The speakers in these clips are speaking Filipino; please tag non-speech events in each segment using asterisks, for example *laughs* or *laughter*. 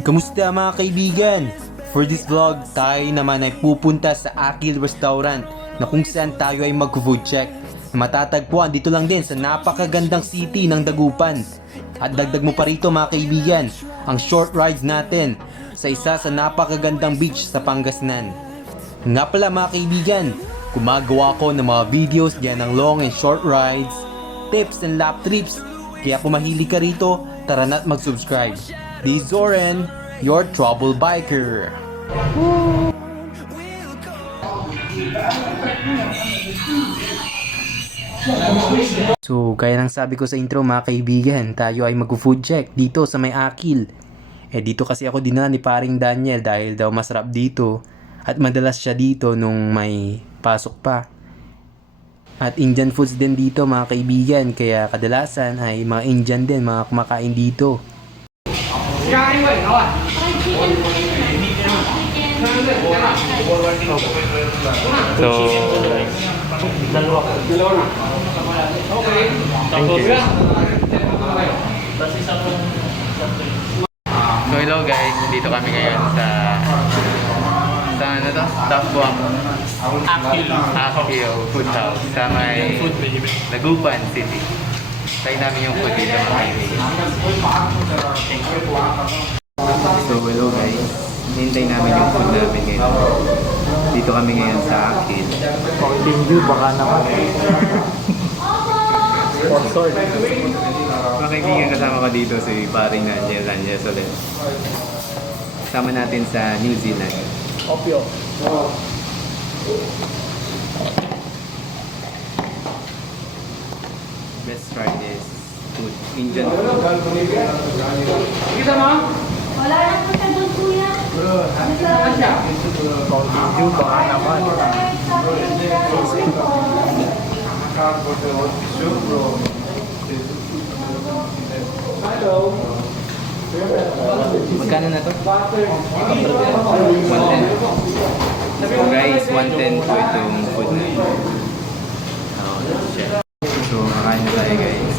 Kamusta mga kaibigan? For this vlog, tayo naman ay pupunta sa Akil Restaurant na kung saan tayo ay mag-food check. Matatagpuan dito lang din sa napakagandang city ng Dagupan. At dagdag mo pa rito mga kaibigan, ang short rides natin sa isa sa napakagandang beach sa Pangasinan. Nga pala mga kaibigan, gumagawa ko ng mga videos diyan ng long and short rides, tips and lap trips. Kaya kung mahilig ka rito, tara na't mag-subscribe. Is Zoren, your trouble biker. So, gaya ng sabi ko sa intro mga kaibigan, tayo ay mag-food check dito sa may Akil. Eh dito kasi ako dinala ni paring Daniel dahil daw masarap dito at madalas siya dito nung may pasok pa. At Indian foods din dito mga kaibigan kaya kadalasan ay mga Indian din mga kumakain dito. So, So hello guys, dito kami ngayon sa sa ano to? Top Buwak Akil. Akil Food House sa may Lagupan City. Try namin yung food dito mga kaibigan. So hello guys, hintay namin yung food namin ngayon. Dito kami ngayon sa Akil. Fountain view, baka naman. *laughs* Sponsor. Mga kaibigan kasama ko dito si paring Daniel Daniel ulit. Kasama natin sa New Zealand. Opio. Let's try this food. Indian food. Wala lang po siya doon, kuya. Baka naman. Magkano na to? 110. So guys, 110 po itong food na ito. Oh, let's check. So, kakain na tayo guys.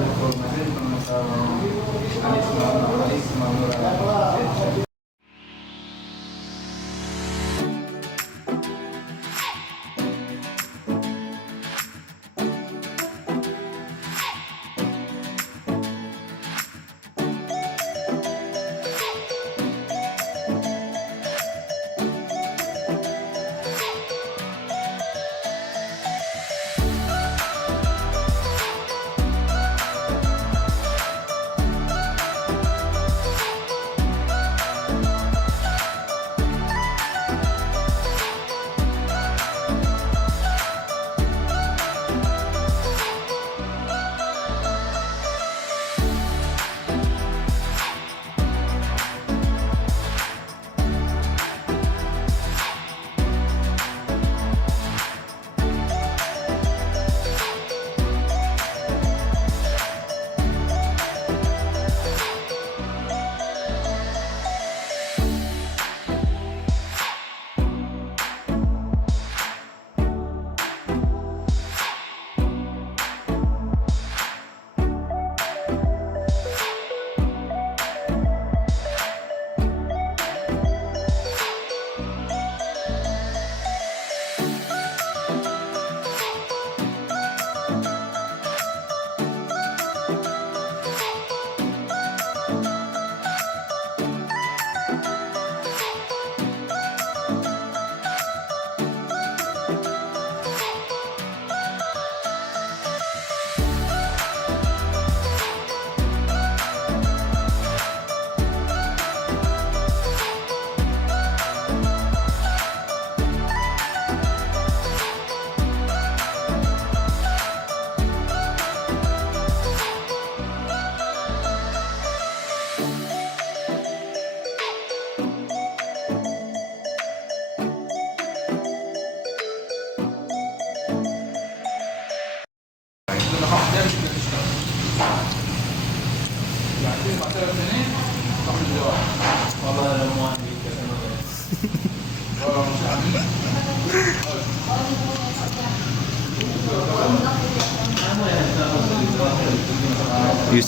Obrigado.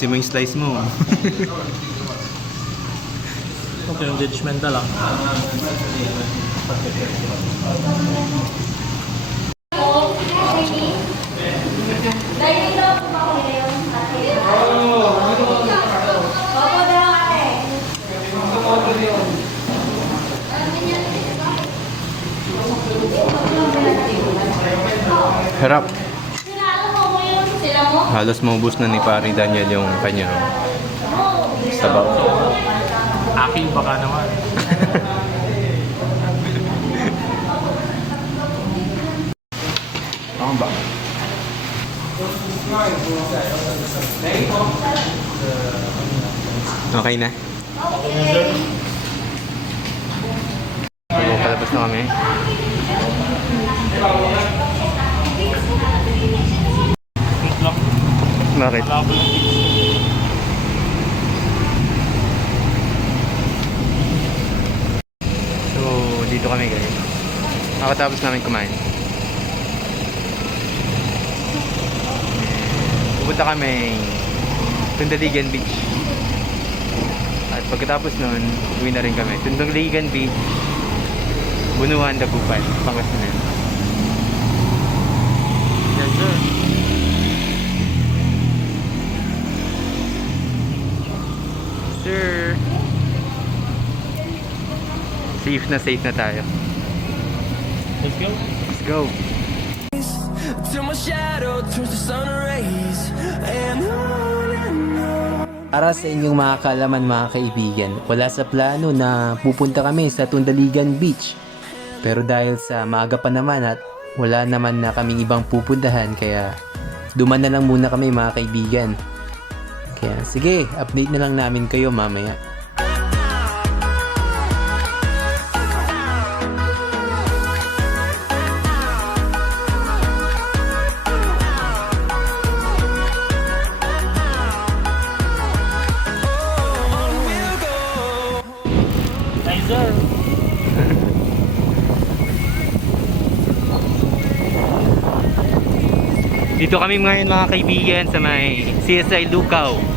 Yusin mo yung slice mo. *laughs* Okay, yung judgmental lang. Dining daw po ba ako ngayon? Opo daw ate. Harap. Sinalo mo mo yun? Sila mo? Halos maubos na ni Pari Daniel yung kanya. Sabaw. Aking baka naman. *laughs* Ako ba? Okay na. So, palabas na kami. Wait lang. Bakit? So, dito kami guys. Nakatapos namin kumain. Pupunta kami Tundaligan Beach. At pagkatapos nun, uwi na rin kami. Tundaligan Beach, Bunuan, Dagupan, Pangasinan. Yes, sir. Sir! Safe na safe na tayo. Let's go. Let's go! Till my shadow turns to sun rays and. Para sa inyong mga kaalaman mga kaibigan, wala sa plano na pupunta kami sa Tundaligan Beach. Pero dahil sa maaga pa naman at wala naman na kaming ibang pupuntahan kaya duman na lang muna kami mga kaibigan. Kaya sige, update na lang namin kayo mamaya. Dito kami ngayon mga kaibigan sa may CSI Lukaw.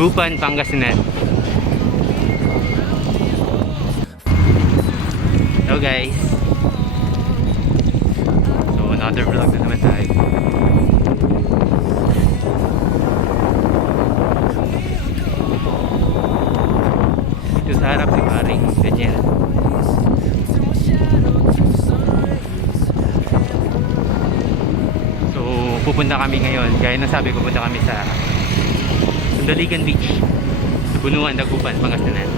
Nagupan, Pangasinan. Hello guys. So another vlog na naman tayo. Dito sa harap si paring Daniel. So, pupunta kami ngayon. Gaya ng sabi, pupunta kami sa Sundaligan Beach. Bunuan, Dagupan, Pangasinan.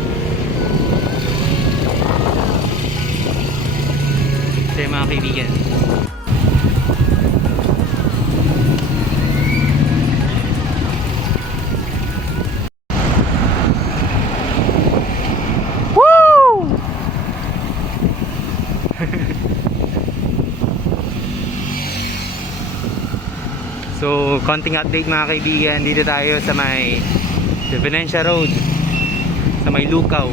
Sa mga kaibigan. Konting update mga kaibigan. Dito tayo sa may Venetia Road. Sa may Lukaw.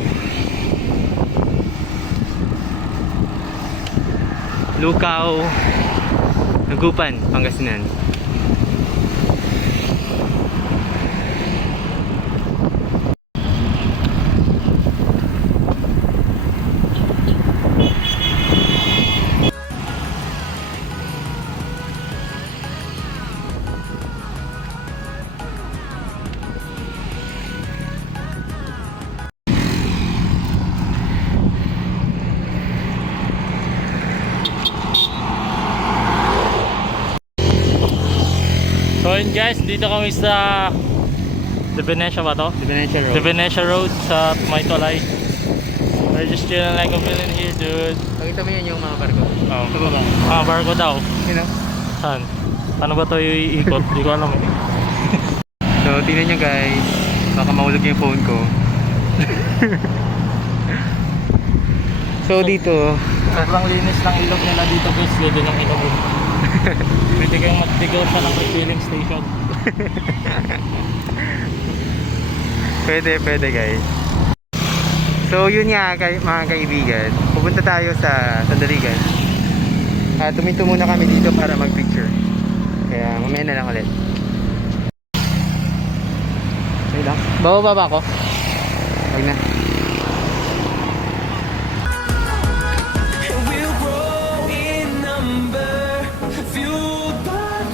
Lukaw, Nagupan, Pangasinan. Yun guys, dito kami sa The Venetia ba to? Sa Venetia The Venetia Road sa Maytolay. We're just chilling like a villain here, dude. Pakita mo yan yung mga barko. Oh. Ah, barko daw. Sino? Saan? Paano ba to iikot? Hindi ko alam eh. *laughs* So, tingnan nyo guys. Baka mahulog yung phone ko. *laughs* so, dito, Sobrang linis ng ilog nila dito guys. Pwede nang inumin. Kayong magtigaw sa ng filling station. *laughs* Pwede, pwede guys. So yun nga kay, mga kaibigan, pupunta tayo sa Sandaligan. At tuminto muna kami dito para mag-picture. Kaya mamaya na lang ulit. Wait lang. Bababa ba ako? Wag na.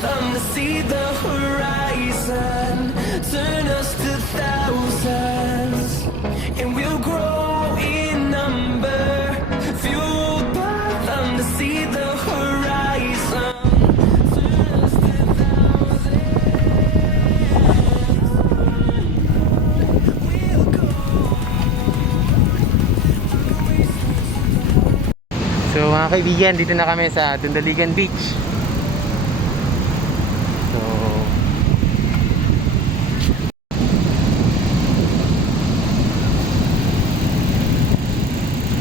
Them to see the horizon, turn us to thousands. And we'll grow in number, fueled by them see the horizon, turn us to thousands. We'll go. So mga kaibigan, dito na kami sa Dundaligan Beach. So,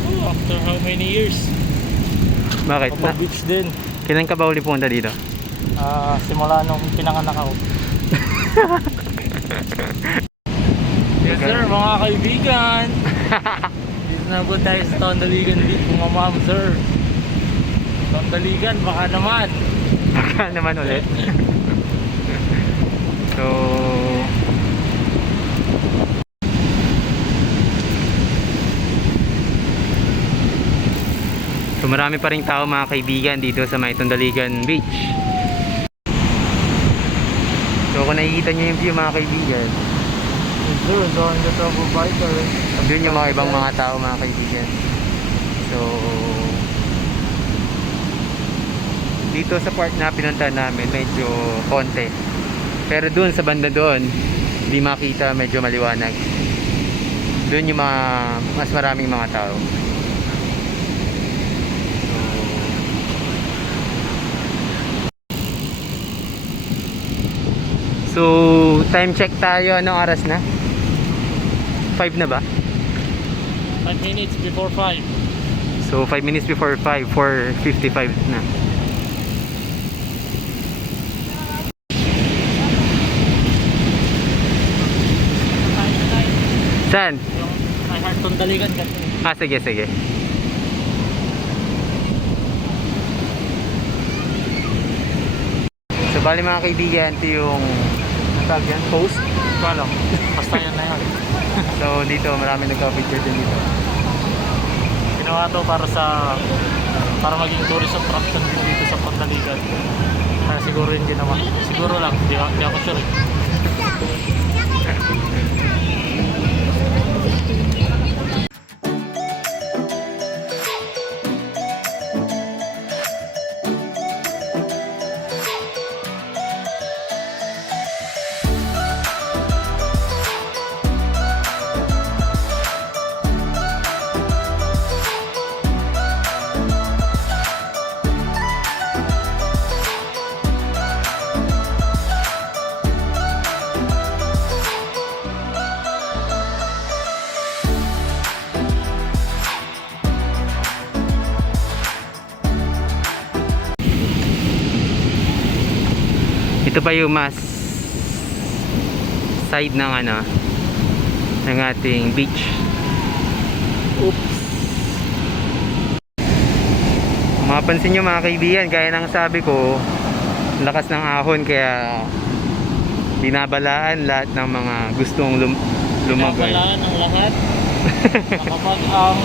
Oh, after how many years? bakit? Na, Kapag beach din. kailan ka ba uli pumunta dito? Ah, simula nung pinanganak ako. *laughs* yes sir, mga kaibigan. Dito na po tayo sa Tondaligan Beach, mga ma'am sir. Tondaligan, baka naman. Baka naman ulit. so, So marami pa rin tao mga kaibigan dito sa May Tondaligan Beach. So kung nakikita nyo yung view mga kaibigan, sir, doon the trouble biker. yun yung mga ibang mga tao mga kaibigan. So dito sa part na pinunta namin medyo konti. Pero doon sa banda doon, hindi makita medyo maliwanag. Doon yung mga mas maraming mga tao. So, time check tayo. Anong oras na? 5 na ba? 5 minutes before 5. So 5 minutes before 5, 4.55 na. Saan? Yung my heart Tondaligan kasi. Ah, sige, sige. So bali mga kaibigan, ito yung tawag yan? Post? Hindi ko alam. Basta yan na yan. *laughs* So dito marami nagka-picture din dito. Ginawa to para sa para maging tourist attraction din dito sa Tondaligan. Kaya siguro yung ginawa. Siguro lang, hindi, ako- hindi ako sure. eh. Ito pa yung mas side ng ano ng ating beach. Oops. Mapansin nyo mga kaibigan, gaya ng sabi ko, lakas ng ahon kaya binabalaan lahat ng mga gustong lum lumagay. Pinabalaan ang lahat. kapag ang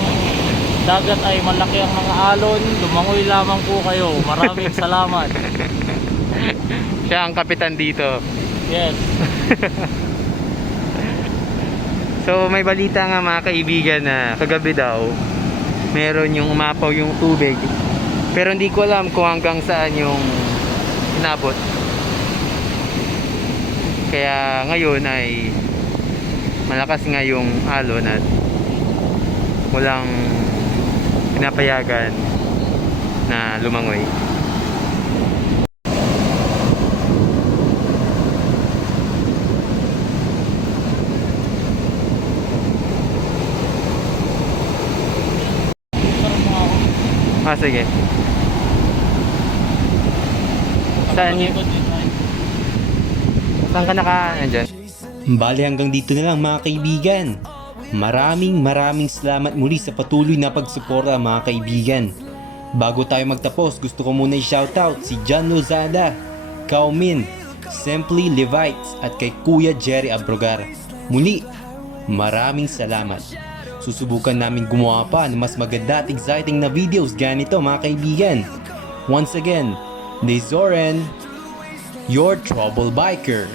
dagat ay malaki ang mga alon, lumangoy lamang po kayo. Maraming salamat. *laughs* *laughs* Siya ang kapitan dito. Yes. *laughs* So may balita nga mga kaibigan na kagabi daw meron yung umapaw yung tubig. Pero hindi ko alam kung hanggang saan yung inabot. Kaya ngayon ay malakas nga yung alon at walang pinapayagan na lumangoy. Sarap mga ako. Ah, sige. Saan, ay. saan ka naka, andyan? Bali hanggang dito na lang mga kaibigan. Maraming maraming salamat muli sa patuloy na pagsuporta mga kaibigan. Bago tayo magtapos, gusto ko muna i-shoutout si John Lozada, Kao Min, Simply Levites at kay Kuya Jerry Abrogar. Muli, maraming salamat. Susubukan namin gumawa pa ng mas maganda at exciting na videos ganito mga kaibigan. Once again, Zoren, your trouble biker.